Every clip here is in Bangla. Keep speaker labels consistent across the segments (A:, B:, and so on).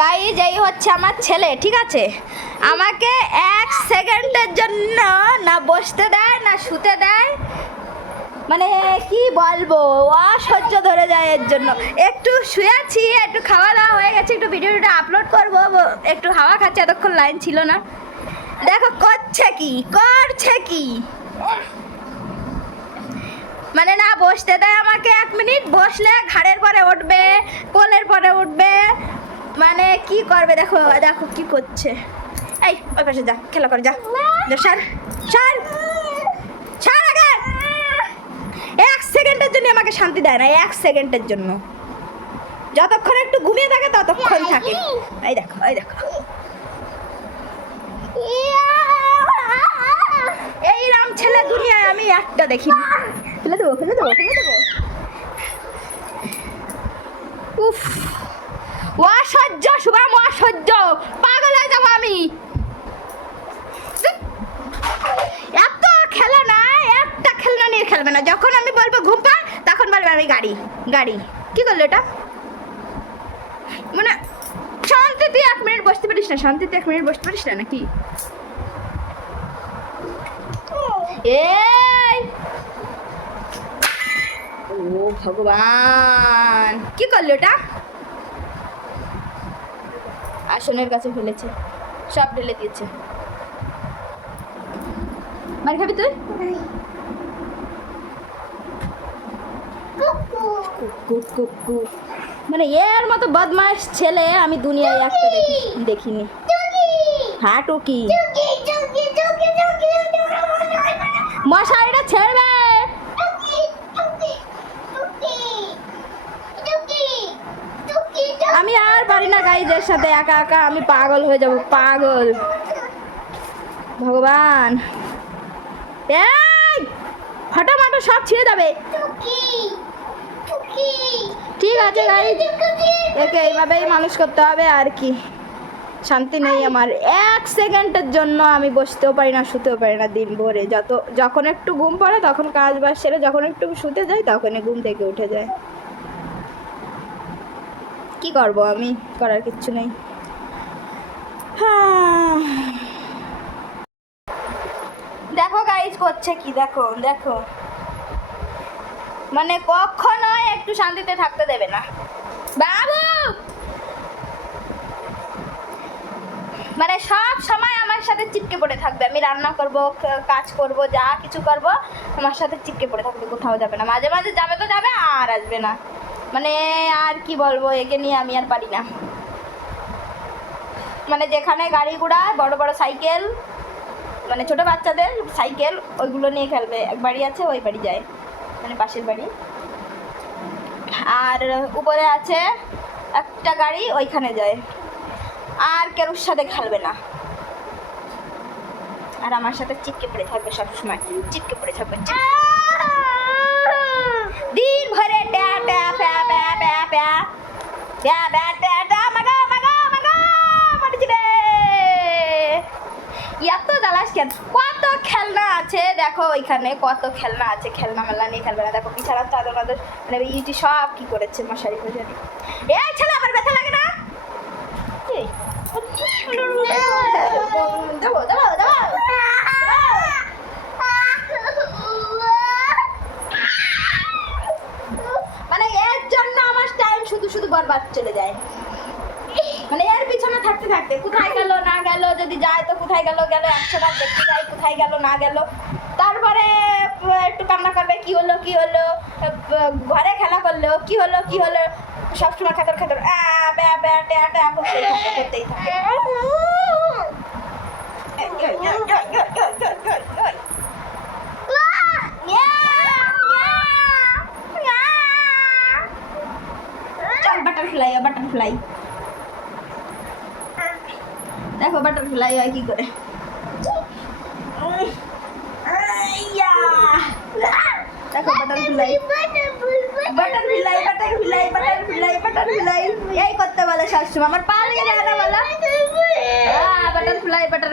A: গাইজ এই হচ্ছে আমার ছেলে, ঠিক আছে? আমাকে এক সেকেন্ডের জন্য না বসতে দেয়, না শুতে দেয়। মানে কি বলব, অসহ্য ধরে যায় এর জন্য। একটু শুয়েছি, একটু খাওয়া দাওয়া হয়ে গেছে, একটু ভিডিওটা আপলোড করব একটু হাওয়া খাচ্ছে, এতক্ষণ লাইন ছিল না। দেখো, করছে কি করছে কি? মানে না, বসতে দেয় আমাকে এক মিনিট, বসলে ঘাড়ের পরে উঠবে, কোলের পরে উঠবে মানে কি করবে? দেখো দেখো কি করছে। এই ওই পাশে যা খেলা করে যা। যা সার সার সার আগে! এক সেকেন্ডের জন্য আমাকে শান্তি দেয় না এক সেকেন্ডের জন্য। যতক্ষণ একটু ঘুমিয়ে থাকে ততক্ষণ থাকে। এই। দেখো এই দেখো। এই রাম ছেলে দুনিয়ায় আমি একটা দেখি ফেলে দেবো ফেলে দেবো ফেলে দেবো। উফ। অসহ্য, শুভাম, অসহ্য। পাগল হয়ে যাব আমি। এত খেলা না, একটা খেলনা নিয়ে খেলবে না। যখন আমি বলব ঘুম পা, তখন বলবে আমি গাড়ি গাড়ি। কি করল এটা? মানে শান্তিতে এক মিনিট বসতে পারিস না শান্তিতে এক মিনিট বসতে পারিস না নাকি? এই! ও ভগবান! কি করল ওটা আসনের কাছে ফেলেছে সব ঢেলে দিয়েছে মার খাবি তুই। মানে এর মতো বদমাস ছেলে আমি দুনিয়ায় একটা দেখিনি হ্যাঁ টুকি মশারিটা ছেড়বে আমি আর পারি না গাইজের সাথে একা একা আমি পাগল হয়ে যাব, পাগল। ভগবান। ফটামাটো সব ছিঁড়ে যাবে। ঠিক আছে গাইজ একে এইভাবেই মানুষ করতে হবে, আর কি। শান্তি নেই আমার। এক সেকেন্ডের জন্য আমি বসতেও পারি না, শুতেও পারি না দিন ভরে। যত যখন একটু ঘুম পড়ে, তখন কাজ বাজ সেরে যখন একটু শুতে যাই, তখনই ঘুম থেকে উঠে যায়। কি করব? আমি করার কিচ্ছু নেই। হ্যাঁ। দেখো গাইজ করছে কি? দেখো দেখো। মানে কখনোই একটু শান্তিতে থাকতে দেবে না। বাবু! মানে সব সময় আমার সাথে চিপকে পড়ে থাকবে। আমি রান্না করব, কাজ করব, যা কিছু করব, আমার সাথে চিপকে পড়ে থাকবে, কোথাও যাবে না। মাঝে মাঝে যাবে তো যাবে, আর আসবে না। মানে আর কি বলব, একে নিয়ে আমি আর পারি না। মানে যেখানে গাড়ি ঘোড়া বড় বড় সাইকেল মানে ছোট বাচ্চাদের সাইকেল, ওইগুলো নিয়ে খেলবে। এক বাড়ি আছে, ওই বাড়ি যায়। মানে পাশের বাড়ি। আর উপরে আছে একটা গাড়ি, ওইখানে যায়। আর কেরুর সাথে খেলবে না। আর আমার সাথে চিপকে পড়ে থাকবে সবসময়। চিপকে পড়ে থাকবে এত জ্বালাস কেন কত খেলনা আছে দেখো ওইখানে কত খেলনা আছে খেলনা মেলা নিয়ে খেলবে না দেখো বিছানার চাদর মাদর মানে ইটি সব কি করেছে মশারি ফশারি এই ছেলে আমার ব্যথা লাগে না দেবো দেবো দেবো মানে এর জন্য আমার টাইম শুধু শুধু বরবাদ চলে যায়। মানে এর পিছনে থাকতে থাকতে কোথায় গেল না গেল যদি যায় তো কোথায় গেল গেল একশো বার দেখতে যাই কোথায় গেল না গেল। তারপরে একটু কান্না করবে কি হলো কি হলো ঘরে খেলা করল কি হলো কি হলো সবসময় খাতর খাতর করতেই থাকে। করতেই থাকে গাড়ি হয় কী করে?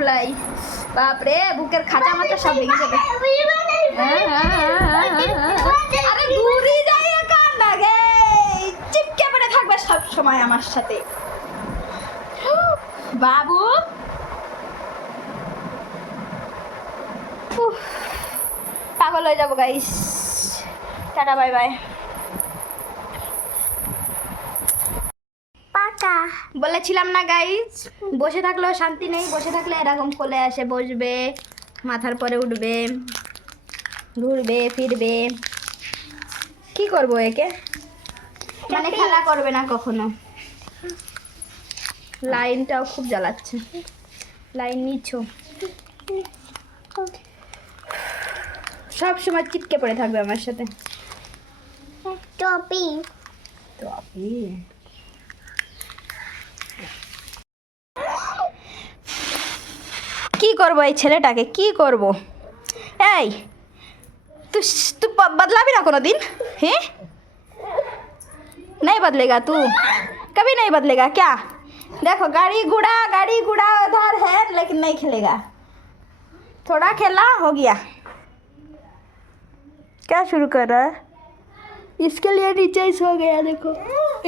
A: ফ্লাই বাপরে, বুকের খাঁচা মাচা সব ভেঙে যাবে। হ্যাঁ, হ্যাঁ, হ্যাঁ, আরে লাগে? চিপকে পড়ে থাকবে সব সময় আমার সাথে। বাবু পাগল হয়ে যাব গাইস টাটা বাই বাই
B: পাকা
A: বলেছিলাম না গাইস বসে থাকলেও শান্তি নেই বসে থাকলে এরকম কোলে আসে বসবে মাথার পরে উঠবে ঘুরবে ফিরবে। কি করব একে? মানে খেলা করবে না কখনো। লাইনটাও খুব জ্বালাচ্ছে। লাইন নিচ্ছ। সব সময় চিপকে পড়ে থাকবে আমার সাথে
B: টপি
A: তো আপনি কি করব এই ছেলেটাকে কি করব এই তুই তুই ब- बदलावी ना कोनो दिन हैं नहीं बदलेगा तू कभी नहीं बदलेगा क्या देखो गाड़ी गुड़ा गाड़ी गुड़ा उधर है लेकिन नहीं खेलेगा थोड़ा खेला हो गया क्या शुरू कर रहा है? इसके लिए रिचार्ज हो गया, देखो।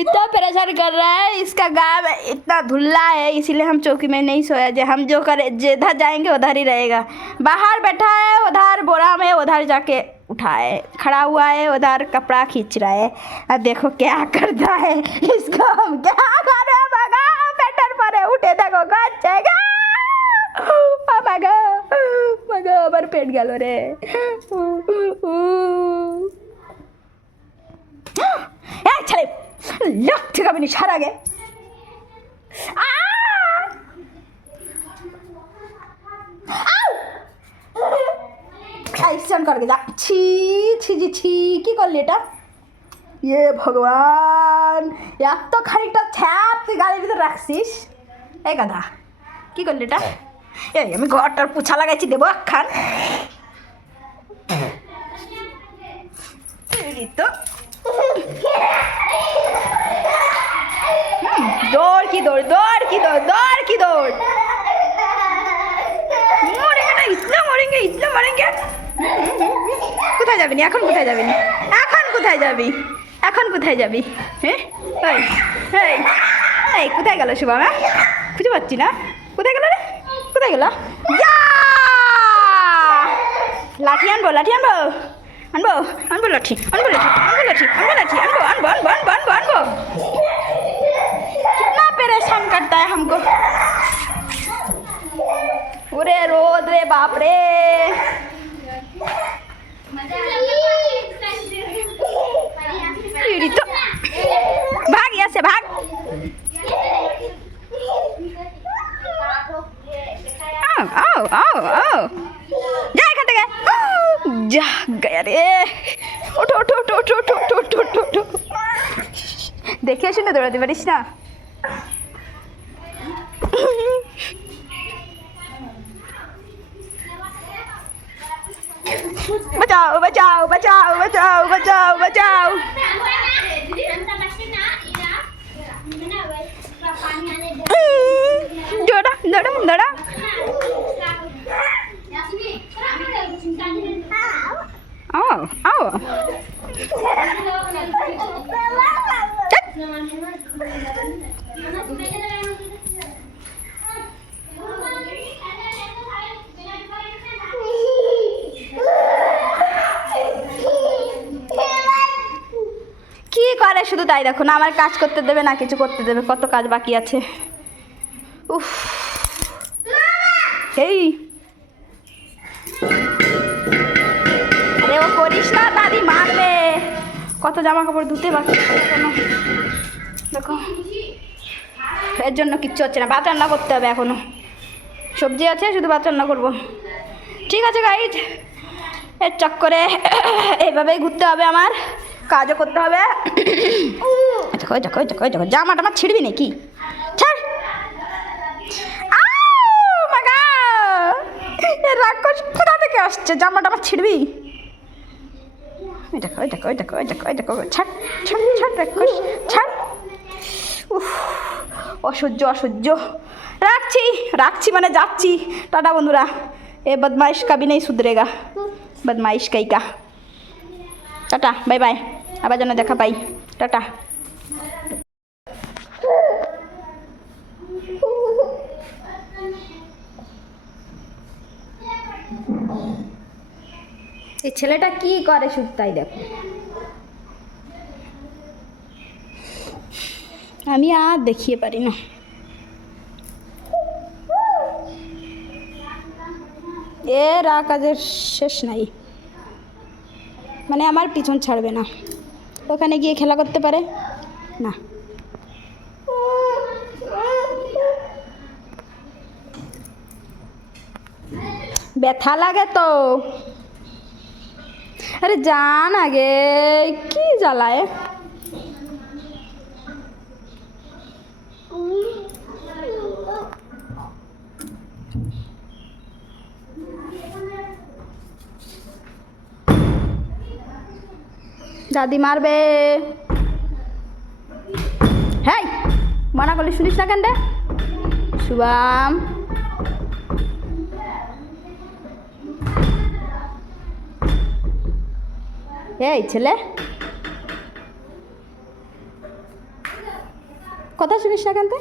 A: इतना परेशान कर रहा है, इसका गाँव इतना धुल्ला है, इसीलिए हम चौकी में नहीं सोया। जे, हम जो करे, जिधर जाएँगे, उधर ही रहेगा। बाहर बैठा है, उधर बोरा में, उधर जाके उठाए खड़ा हुआ है, उधर कपड़ा खींच रहा है। अब देखो क्या करता है इसको। हम क्या करे मगा बेटर पर उठे, देखो गच्छेगा মাগা আমার পেট গেল রে। এক ছেলে লাখ থেকে আমি সার আগে। অ্যাক্সিডেন্ট করে যা। ছি ছি ছি ছি, কী করলি এটা? ইয়ে ভগবান, এত খানিকটা ছ্যাপ তুই গাড়ির ভিতরে রাখছিস? এ কথা কি করলি এটা? হ্যাঁ। এই, আমি ঘরটার পোছা লাগাইছি, দেবো একখান। তো। দৌড় কি দৌড় দৌড় কি দৌড় দৌড় কি দৌড়। মরেঙ্গে না, ইতলা মরেঙ্গে ইতলা মরেঙ্গে। কোথায় যাবেনি এখন কোথায় যাবেনি এখন কোথায় যাবি? এখন কোথায় যাবি? হ্যাঁ? এই কোথায় গেল শুভা খুঁজে পাচ্ছি না। কোথায় গেল রে? কোথায় গেল ইয়া! লাঠি আনবো লাঠি আনবো আনবো আনবো লাঠি আনবো লাঠি আনবো লাঠি আনবো লাঠি আনবো আনবো আনবো আনবো আনবো আনবো कितना परेशान करता है हमको पूरे रोद रे बाप रे पीड़ी तो भाग यहाँ से भाग গয়া রে ওঠো ওঠো ওঠো ওঠো ওঠো ওঠো ওঠো ওঠো ওঠো। দেখে শুনে দৌড়াতে পারিস না? বাঁচাও বাঁচাও বাঁচাও বাঁচাও বাঁচাও বাঁচাও। দৌড়া দৌড়া দৌড়া। আও আও কি করে? শুধু তাই দেখো না, আমার কাজ করতে দেবে না, কিছু করতে দেবে, কত কাজ বাকি আছে। করিস না দাদি, মারবে। কত জামা কাপড় ধুতে বাকি দেখো, এর জন্য কিচ্ছু হচ্ছে না। ভাত রান্না করতে হবে এখনও। সবজি আছে, শুধু ভাত রান্না করব। ঠিক আছে গাইজ এর চক্করে এইভাবেই ঘুরতে হবে আমার। কাজও করতে হবে। দেখো জামাটা আমার ছিঁড়বি নাকি? ছাড়। রাক্ষস কোথা থেকে আসছে? জামাটা আমার ছিঁড়বি? ওই দেখো ওই দেখো ছাড় ছাড় ছাড় ছাড়। উফ, অসহ্য অসহ্য। রাখছি রাখছি মানে যাচ্ছি। টাটা বন্ধুরা। এ বদমাইশ কাবি নেই সুধরেগা বদমাইশ কাইকা। Tata, bye bye. আবার যেন দেখা পাই। টাটা। ছেলেটা কি করে শুধু তাই দেখো। আমি আর দেখিয়ে পারি না। এর আর কাজের শেষ নাই। মানে আমার পিছন ছাড়বে না। ওখানে গিয়ে খেলা করতে পারে? না। ব্যথা লাগে তো। আরে জান আগে, কি জ্বালায়? দাদি মারবে। হ্যাঁ মানা করলে শুনিস না কেন রে? শুভাম। এই ছেলে। কথা শুনিস না কেন তুই?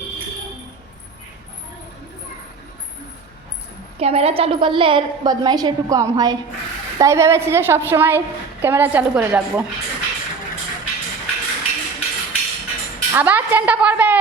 A: ক্যামেরা চালু করলে বদমাইশ একটু কম হয়। তাই ভেবেছি যে সব সময় ক্যামেরা চালু করে রাখব। আবার চেনটা পড়বে।